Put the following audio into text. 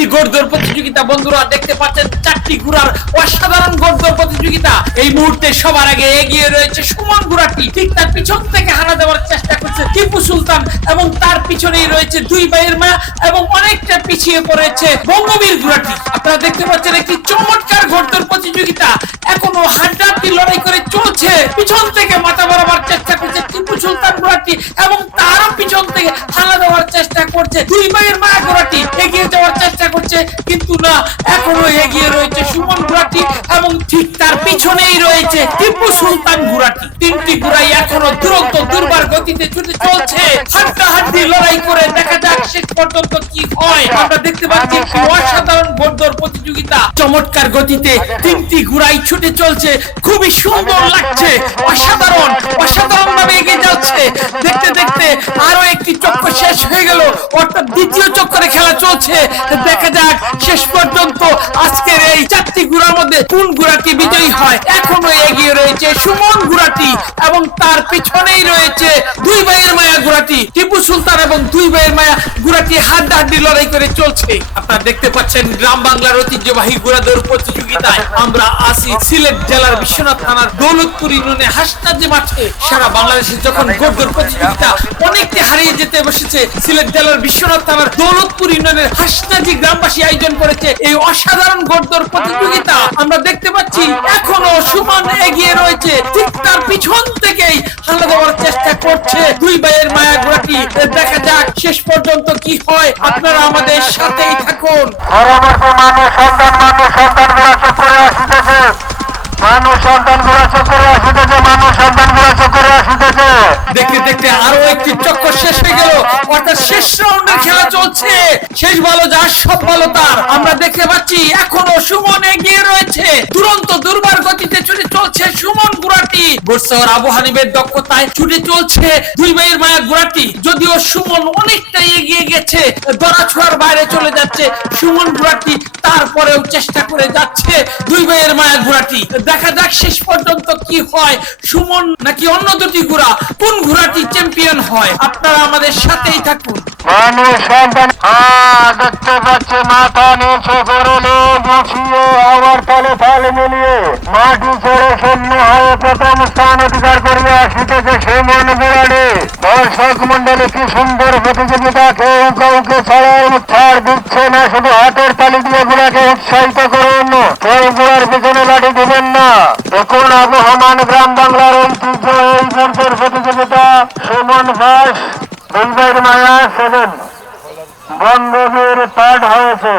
একটি গোড়দৌড় প্রতিযোগিতা। বন্ধুরা, দেখতে পাচ্ছেন চারটি ঘোড়ার অসাধারণ গোড়দৌড় প্রতিযোগিতা। এই মুহূর্তে সবার আগে এগিয়ে রয়েছে সুমন ঘোড়াটি। ঠিক তার পিছন থেকে হানা দেওয়ার চেষ্টা করছে টিপু সুলতান এবং তার পিছনেই রয়েছে দুই ভাইয়ের মা এবং অনেকটা পিছিয়ে পড়েছে বঙ্গবীর ঘোড়াটি। আপনারা দেখতে পাচ্ছেন একটি চমৎকার ঘোড়দৌড় প্রতিযোগিতা। এখনও হাড্ডাহাড্ডি লড়াই করে চলছে। পিছন থেকে মাথা বরাবর চেষ্টা ঘোড়াটি এবং তারও পিছন থেকে হানা দেওয়ার চেষ্টা করছে। দুই ভাইয়ের মা ঘোড়াটি এগিয়ে যাওয়ার চেষ্টা করছে, কিন্তু না, এখনও এগিয়ে রয়েছে সুমন ঘোড়াটি এবং ঠিক তার পিছনেই রয়েছে টিপু সুলতান ঘোড়াটি। তিনটি ঘোড়াই এখনও দুরন্ত, দুর্বার গতিতে ছুটে চলছে। হাড্ডাহাড্ডি লড়াই করে দেখা যাক শেষ পর্যন্ত কি হয়। আমরা দেখতে পাচ্ছি অসাধারণ ঘোড়দৌড় প্রতিযোগিতা। চমৎকার গতিতে তিনটি ঘোড়াই ছুটে চলছে। খুবই সুন্দর লাগছে। অসাধারণ অসাধারণ ভাবে এগিয়ে যাচ্ছে দেখতে দেখতে আরও একটি চক্কর শেষ হয়ে গেল। অর্থাৎ দ্বিতীয় চক্করে খেলা চলছে। দেখা যাক শেষ পর্যন্ত আজকের এই চারটি গুড়ার মধ্যে কোন গুড়াটি বিজয়ী হয়। এখনও রয়েছে সুমন ঘোড়াটি এবং তার পিছনেই রয়েছে দুই ভাইয়ের মায়া ঘোড়াটি টিপু সুলতান এবং দুই ভাইয়ের মায়া ঘোড়াটি হাড্ডাহাড্ডি লড়াই করে চলছে। আপনারা দেখতে পাচ্ছেন গ্রাম বাংলার ঐতিহ্যবাহী ঘোড়া দৌড় প্রতিযোগিতায় আমরা আসি সিলেট জেলার বিশ্বনাথ থানার দৌলতপুর ইউনিয়নে। হাসনাজি মাঠে সারা বাংলাদেশে যখন গোড়দৌড় প্রতিযোগিতা অনেকটি হারিয়ে যেতে বসেছে, সিলেট জেলার বিশ্বনাথ থানার দৌলতপুর ইউনিয়নের হাসনাজি গ্রামবাসী আয়োজন করেছে। এই অসাধারণ গোড়দৌড় প্রতিযোগিতা আমরা দেখতে পাচ্ছি এখনও সুমন এগিয়ে রয়েছে। ঠিক তার পিছন থেকেই দেওয়ার চেষ্টা করছে দুই ভাইয়ের মায়া ঘোড়াটি। দেখা যাক শেষ পর্যন্ত কি হয়। আপনারা আমাদের সাথেই থাকুন। দেখতে দেখতে আরও একটি চক্কর শেষ হয়ে গেল। অর্থাৎ শেষ রাউন্ডের খেলা চলছে। শেষ যার, সব ভালো তার। আমরা দেখতে পাচ্ছি এখনও সুমন এগিয়ে রয়েছে। দুরন্ত দুর্বার সুমন আবু দক্ষতায় ছুটে চলছে দুই ভাইয়ের মায়া গুড়াটি। যদিও সুমন এগিয়ে গেছে বাইরে চলে যাচ্ছে। সুমন তারপরেও চেষ্টা করে যাচ্ছে দুই ভাইয়ের মায়া ঘোড়াটি দেখা যাক শেষ পর্যন্ত কি হয়। সুমন নাকি অন্য দুটি ঘোড়া কোন ঘোড়াটি চ্যাম্পিয়ন হয়? আপনারা আমাদের সাথেই থাকুন। মানুষ হ্যাঁ দেখতে পাচ্ছে, মাথা নিচু করে লোক আবার তালে তাল মিলিয়ে মাটি ছেড়ে শূন্য হয়ে প্রথম স্থান অধিকার করে আসিতেছে সেই মন বিরাটে দর্শক মন্ডলী কি সুন্দর প্রতিযোগিতা, কেউ কাউকে ছাড়াই ছাড় দিচ্ছে না, শুধু হাতের তালি দিয়ে গুলাকে উৎসাহিত করুন। কেউ গুলার পিছনে লাঠি দিবেন না। দেখুন আবহমান গ্রাম বাংলার ঐতিহ্য, এই গুরুত্বের প্রতিযোগিতা। সুমন ঘোষ দুর্গের মায়া সেভেন বঙ্গবীর পাঠ হয়েছে।